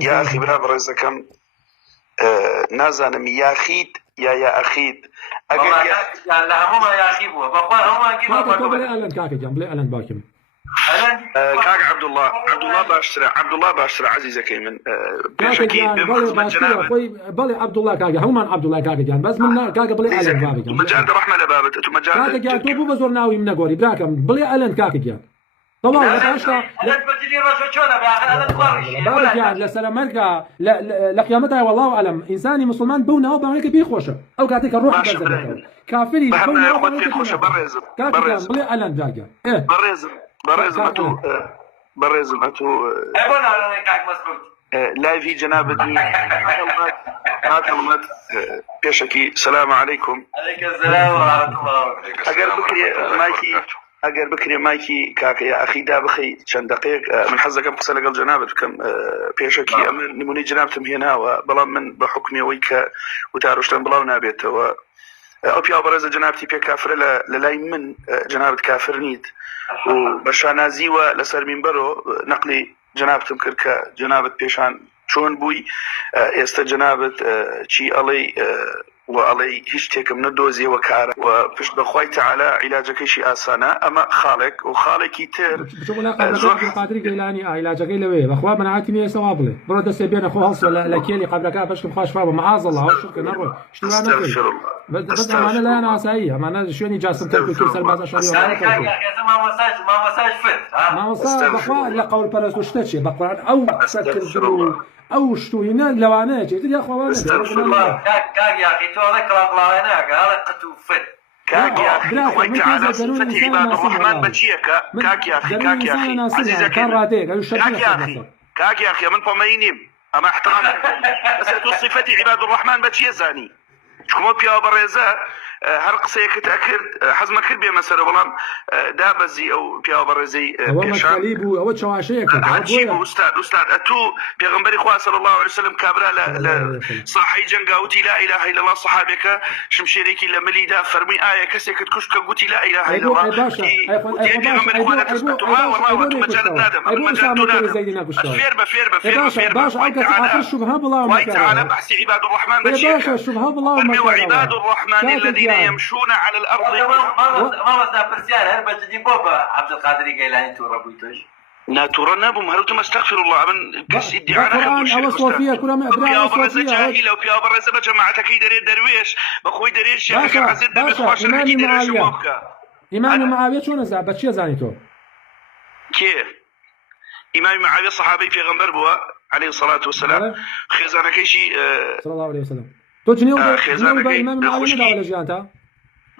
يا أخي برا برزكم نازنم يا أخيت يا أخيت أجل يعني لهم يا أخي بوا بقول هم كيف بقول ألن كاك جنب لي ألن باكم كاك عبد الله باشترى عزيزة كيمن بيشكي بلي عبد الله كاك هم عبد الله كاك جان بس من كاك بلي ألن بابك مجال رحمة بابت تو مجال كاك جان تو بو بزورناوي من غوري براكم بلي ألن كاك جان طبعا لا باشا لا تبدلي راسه شلون انا تقارش بابا جان لسلام مرقا لقيامتها والله اعلم انساني مسلمان بونا او بامريكا بيخوشه او قاعدك الروح بزل كافري بونا او بامريكا برزم بلي ألن داقا ايه برزم اتو ابونا انا كاك مسكوت لا في جنابتي هاتمت بيشكي السلام عليكم. عليك السلام ورحمة الله وبركاته. اگر بکری مایکی کاک یا اخی دا بخی چند دقیق من حزکم قصه لقل جنابت کم پیشکی امن نمونی جنابتم هنا و بلا من بحكمي ويك وتعرشتن بلا نابيته و او بیا برز جنابتي بي كافر للاي من جنابت كافر نيد وبشانازي و لسر منبرو نقلي جنابتم كركا جنابت بيشان شون بوي است جنابت چی علي وعلي هیچ تێکم نەدۆزیە وە کارە و پشت بەخوای تعالی عیلاجەکەی شی ئاسانە ئەمە خاڵێک و خاڵێکی تر قادری گەیلانی عیلاجەکەی لەوەیە بەخوا بەناعەتی نییە سەوا بڵێ بڕۆ دەستێ بێنە خۆ هەڵسە لە کێلی قەبرەکە بەشکم خۆش فا بە مەعاذ الله و شکر نەڕۆی شتوانە نەکەی بەس ئەمانە لایەن ئاسایی ئەمانە شوێنی جاسمتر کولتور سەربازە شەڕی مامۆستا بەخوا لە قەولپەرست و شتە چیە بە قورئان ئەو قسە کردن او شتوينا لوانه جيت يا اخوان استغفر الله كاك يا اخي تو هذاك الله هناك هذا قتوفت كاك يا اخي خويت على صفه عباد الرحمن بتشيكا كاك يا اخي عزيزك كاك يا اخي من طمينيم اما احترام بس صفه عباد الرحمن بتشي زاني شكون بيا بريزا هر قصيك تأكد حزم كل بيا مسألة والله دابزي أو بيا برزي بيشان أو شواشيك عجيب أستاذ أتو بيغمبري خواه صلى الله عليه وسلم كابرا صاحي جنگا وتي لا إله إلا الله صحابك شمشيريكي لمليدا فرمي آية كسيك تكشك قوتي لا إله إلا الله وتي بيغمبري خواه تسبتها والله وأنتو مجال نادم فير وتعالى بحث عباد الرحمن بشيك وعباد الرحمن الذين يمشون على الأرض ما وصل برسيان هل بجدي بابا عبد القادر قيلاني تو ربيتوش ناتورا نابم هل استغفر الله من كس ادعاء او صوفيا كل ما ابراء صوفيا جاهله وبيا برز جماعتك يدري درويش بخوي دريش يا عزيز بخواش كي درويش موكا امام معاويه شلون زعب بشي زانيتو كيف امام معاويه صحابي في غنبر بوا عليه الصلاه والسلام خزانه كيشي صلى الله عليه وسلم تو جنيو امام معاويه دا ولا جانتا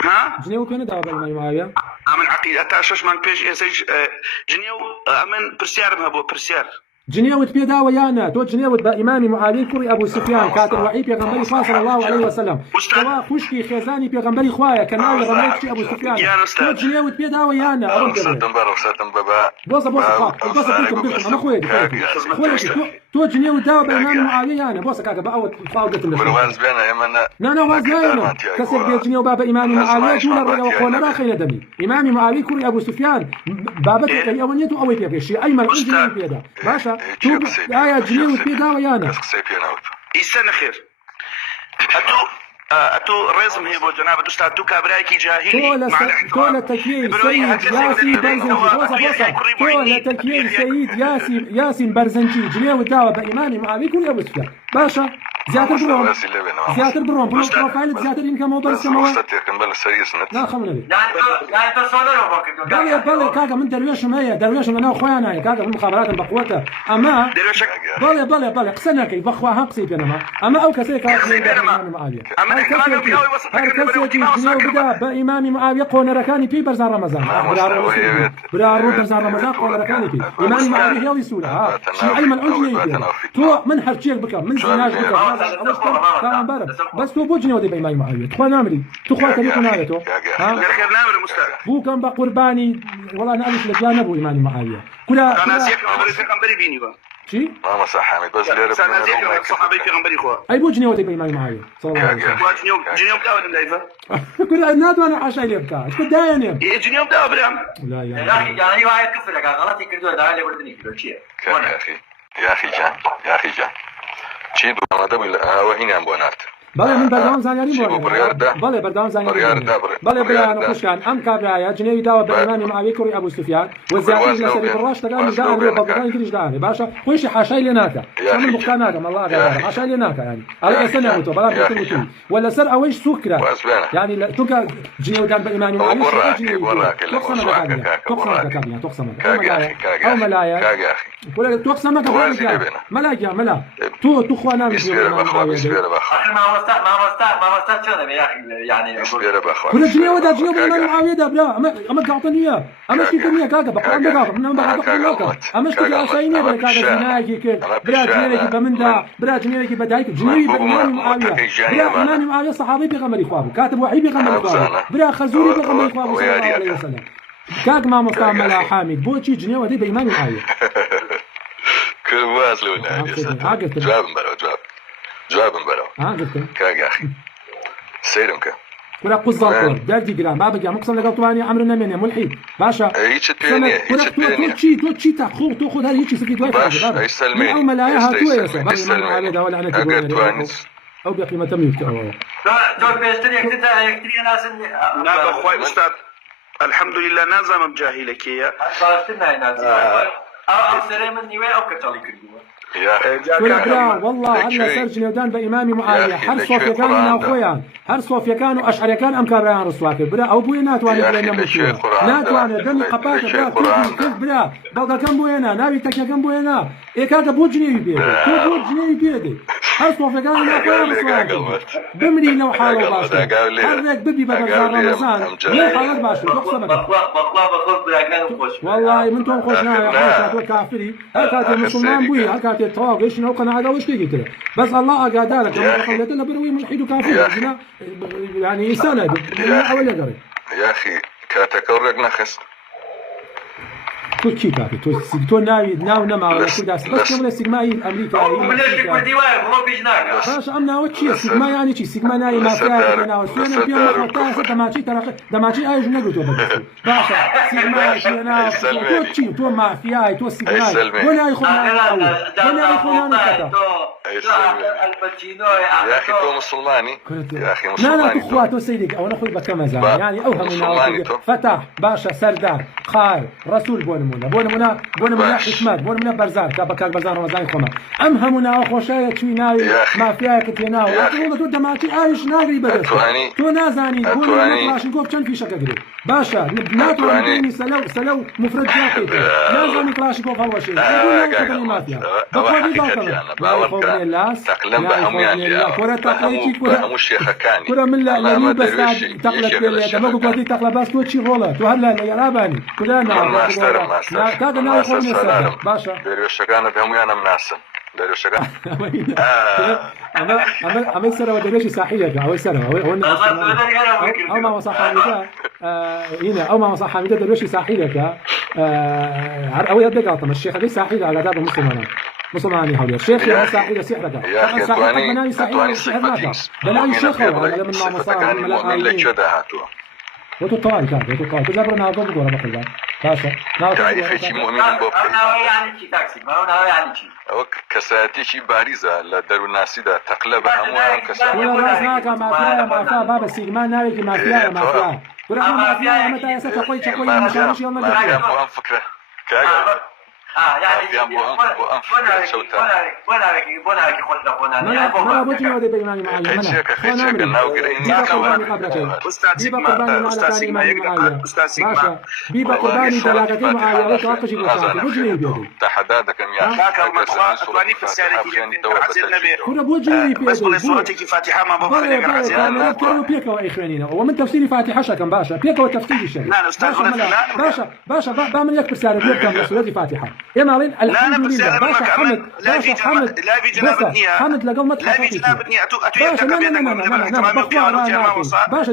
ها جنيو كان دا امام معاويه امن عقيده تاشش من بيج اسج جنيو امن برسيار ما بو برسيار جنيوت بيدا ويانا تو جنيوت بإمام معاوية كوري أبو سفيان كاتب وعي بيغمبري خواه صلى الله عليه وسلم سوا خوشكي خيزاني بيغمبري خواه كناوي رميكشي أبو سفيان تو جنيوت بيدا ويانا ساتن بابا بوصة بلكم أنا خويا تو جنيوت داوا بإمام معاوية أنا بوصة كاكا بأوت فاوقت الواز بينا يمنا لا واز بينا كسر بيت جنيو بابا إمام معاوية دولا رجا وقونا لا خير دمي إمام معاوية كوري أبو سفيان بابك كي أوليته أوي بيشي أيمن أنجي بيدا باشا تو آية جنيوت بيدا ويانا يستنى خير أتو رزم هي بو جناب أستاذ تو كابرايكي جاهلي كولا تكيين سيد ياسين برزنجي بوصة كولا تكيين سيد ياسين برزنجي جنيوت داوا بإمام معاوية كوري أبو سفيان باشا زيادة بروم بروفايل زيادة يمكن موضوع السماوات لا خمنا بي يعني تصوني بالي كاكا من درويش مايا درويش من أنا أخوانا كاكا من مخابرات بقوته أما بالي قسنا كي بخوا هقصي بينما أما أو كسي كاكا من إمام معاوية هر كسي بدا بإمام معاوية قونا ركاني بي برزان رمضان برارو برزان رمضان قونا ركاني بي إمام معاوية يوي سولة شي أيمن أنجي تو من حرشيك بكم من زناج بكم بس تو بوجني ودي بإمام معاوية تخوا نامري تخوا تاريخ نامري تو بو كان بقرباني والله أنا ألف لك يا نبو إمام معاوية أنا سيف عمري في قنبري بيني با شي ما مسح حامد بس ليرب صحابي پیغمبری خو اي بو جنيوتي بإمام معاوية صلى الله عليه وسلم جنيوم داون الليفه كل نادو انا عشان يبكى كنت داين جنيوم داون برام لا يا اخي يعني واحد كفر لك غلطي كردو دا اللي بردني كيلو شيء يا اخي جان چی دوام ده وهینه هم بونارد بله من بردام زانیاری بله بردام زانیاری بله بله أنا خوش كان أم كابرايا جنيوي داوا بالإمام معاوية كوري أبو سفيان والزيادين لسري بالراش تقال من داعي وبضغطان كريش داعي باشا خوشي حاشاي لناكا شامل مختاناكا ما الله أقدر حاشاي لناكا يعني على سنة متو بلا بيتو ولا سر أويش سكرة يعني توكا جنيوي دان بالإمام معاوية تقسمك أو ملايا ولا تقسمك ملاك يا ملا تو خوانا ما مستعد شنو يا اخي يعني كل الدنيا ودا جنوب الإمام معاوية ده بلا أما قاطني إياه أما اشتكي كاكا بقران بقاطع من بقاطع كلوكا أما اشتكي عشاني بلا كاكا جنايكي كل بلا جنايكي بمندا بلا جنايكي بدايك جنايكي بالإمام معاوية بلا إمام معاوية صحابي بيغمر إخوابه كاتب وحي بيغمر إخوابه بلا خزوري بيغمر إخوابه صلى الله عليه وسلم كاك ما مستعمل ملا حامد بوشي جنيوة دي بإمام معاوية كل وازلونا جواب بلو كاك يا أخي سيرمك ولا قزاقور دردي جرام ما بقى مقسم لقى طواني عمرو نمني ملحد باشا هيك الدنيا تو تشي تاخذ هذا هيك سكيت واقف باش يسلمني او ملايها تو يا سبب على ده ولا انا تقول او بقي ما تم يفتح دول بيشتري يكتري ناس نعم اخوي استاذ الحمد لله نازم جاهلك يا صارتنا ناس او سري من نيوي او كتالي كدوا والله عندنا سرج نيودان بإمام معاوية هر صوفيا كانوا ناخويا هر صوفيا كانوا أشعريا كان أم كابريان رسواك برا أو بوي ناتواني بلا نموتوا ناتواني دمي قباكة برا كيف برا بلغا كان بوينا ناوي تكيا كان بوينا إيكاكا بو جنيوي بيدي تو بو جنيوي بيدي هر صوفيا كانوا ناخويا رسواك بمري لو حالو باشا حرك ببي ببزار رمضان لو حالك باشا تقصبك والله من تون خوشنا يا خوشنا كافري هكذا مسلمان بوي هكذا تراغ ايش نوقنا هذا وش تيجي كده بس الله قادالك لما خليتنا بروي ملحد وكافر يعني سنه اول يقري يا اخي كاتكورك نخس كل شيء كافي تو ناوي نما ولا كل داس بس كم السيجما امريكا من الكردي واي بيجي ناقه باش امنا وشي السيجما يعني شي سيجما ناي ما فيها انا وسوينا في مقطع دماجي ترى دماجي ايش نقول تو باشا سيجما شي انا تو شي تو ما فيها تو سيجما ولا يخونا ولا يخونا الباتشينو يا اخي تو مسلماني يا اخي مسلماني لا اخواتو سيدك او نخوي بكم زمان يعني اوهمنا فتح باشا سردار خال رسول بونمونا حكمات بونمونا برزار كابكاك برزار رمضان خما امهمنا خوشايه تويناوي ما فيها كتيناو اقول تو دماتي عايش ناغري بدس تو نازاني بونمونا كلاشنكوف كان في شكا قريب باشا ناتو عندي سلو مفرد جاكي نازاني كلاشنكوف هو شيء يقول ما فيها بقول لي الناس تقلم بهم يعني كره تقليتي كره مش يخكاني كره من لا بس تقلب بالله ما قلت تقلب بس تو شي غلط وهلا يا راباني كلنا لا كذا ناوي يكون مسافر باشا ديريوش كان بهم انا مناسب ديريوش كان عمل سنه ودريش صحيح اول سنه او ما وصح حميده هنا او ما وصح حميده درويش صحيح او يدك قاطم الشيخ هذه صحيح على هذا مسلماني حولي الشيخ يا صحيح سحرك يا اخي بناي صحيح سحر بناي شيخ على من ما مصار من وتطال كذا تجبرنا على ضبط ولا بقول باشا تعرف شيء مؤمن بوقت انا يعني شيء تاكسي ما انا يعني شيء او كساتي شيء بارزه لا داروا الناس ده تقلب همها كساتي ولا راسناك ما فيها باب السيجما ناوي ما فيها ولا ما فيها متى يسكت شوي مش يلا ما فكره كاغا يعني بونارك خلنا ما بوجي ودي بيماني معايا استاذ سيجما بيبا قرباني ثلاثتين معايا وتوقش بوجي بيدي تحدادك يا اخواني في السيارة كنا بوجي بيدي صورتك فاتحة ما بقول بيكا واخوانينا ومن تفسير فاتحة شكل باشا بيكا وتفسير الشيء لا استاذ باشا بعمل لك برسالة بيكا من سورة فاتحة يا مالين الحمد لله لا باشا حمد لا في حمد لا في جناب النية حمد لقل ما لا في جناب النية باشا باشا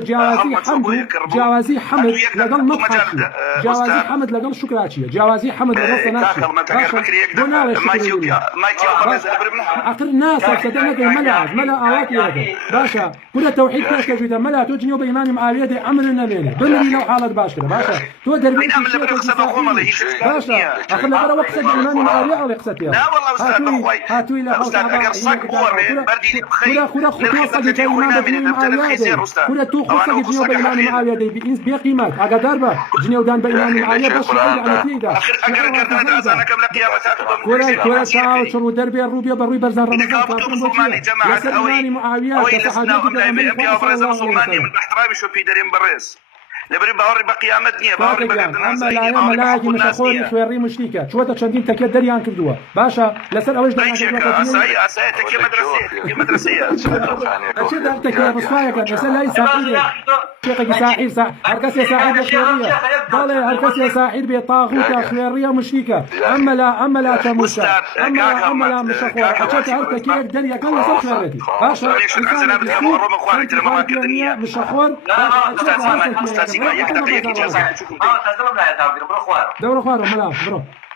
جوازي حمد لقل ما تحكي جوازي حمد لقل شكراتشي جوازي حمد لقل صناتشي آخر الناس صدقناك ملا آوات لك باشا كل توحيد كاش كجويتا ملا توجني وبإيمان معاوية دي أمرنا لنا بلني لو حالة باشكرة باشا تو دربي باشا أخذ لقرا وقصد إيمان معاوية أو يقصد يا لا والله أستاذ أخوي هاتوي لا أستاذ أقر صق هو من بردي بخير كلا خطوة صدق إيمان بإيمان معاوية كلا تو خطوة جنيو بإيمان معاوية دي بإنس بقيمات أقا داربا جنيو دان بإيمان معاوية باش على تيدا كلا ساعة شرو دربي الروبيا بروي برزان رمضان يسلماني معاوية مسلماني من احترامي شو في دريم بريس لبري باوري بقيامة دنيا باوري بقيامة الناس أما لاجي مش أخوي شويري مشتيكا شو تشندين تكيد دريان كردوا باشا لسر أوش دعنا أسايا تكي مدرسية أشد أنت كي بصايك لسر لا يساعد شيخك ساحر هركس يا ساحر شويرية ضل هركس يا ساحر بطاغوت شويرية مشتيكا أما لا تموسى أما لا مش أخوي أشد هركس كي دريا كان لسر شويرتي باشا مش أخوي دور خوارو ملا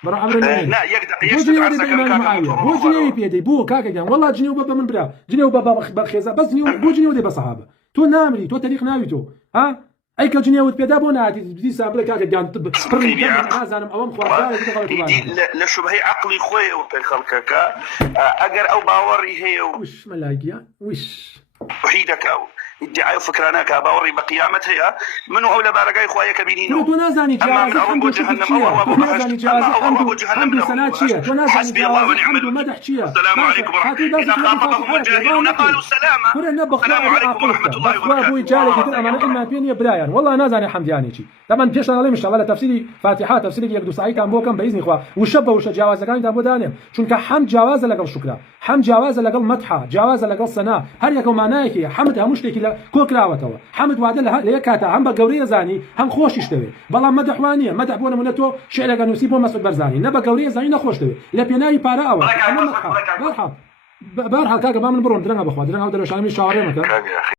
برو عمرو لا يقدر يشتغل بإيمان معاوية بو جنيه بيدي بو كاكا جان والله جنيه وبابا من برا جنيه وبابا بخيزة بس جنيه بو جنيه ودي بصحابة تو نامري تو تاريخ ناويتو ها اي كجنيه ود بيدا بو ناتي بدي سابله كاكا جان طب عازم اوام خوارو لا شبهي عقلي خويا وبين خلقك اقر او باوري هي وش ملاقيا وش وحيدك او ادعاء فكرانك باوري بقيامتها منو اولى بارقاي خويا كبيرينو تنازعني جاهز عنده تنازعني جاهز عنده سناتشيه تنازعني جاهز عنده مدحشيه السلام عليكم ورحمه الله اذا خاطبهم الجاهلون قالوا سلاما السلام عليكم ورحمه الله وبركاته ابوي جالك يقول انا ما بيني برايان والله نازعني حمدياني شي طبعا بيش انا ان شاء الله تفسيري فاتحه تفسيري يقدو سعيد كان بوكم باذن اخوا وشبه وش جواز كان تابو دانم چونك حمد جواز لقل شكرا حمد جواز لقل مدحه جواز لقل سنا هل يكون معناه حمد همشتكي كوكراوتەوە حمد وعدە لە کاتە هەم بە گەورەیە زانی هەم خۆشیش دەوێت بەڵام مەدەحوانیە مەدەح بۆ نمونە تۆ شعرێکە نووسی بۆ مەسعود بەرزانی نە بە گەورەیە زانی نەخۆش دەوێت لە پێناوی پارە ئەوە بەرحەڵ کاکە با من بڕۆم درەنگە بخوا درەنگە و دەرەشانمی شاوەڕێ مەکەن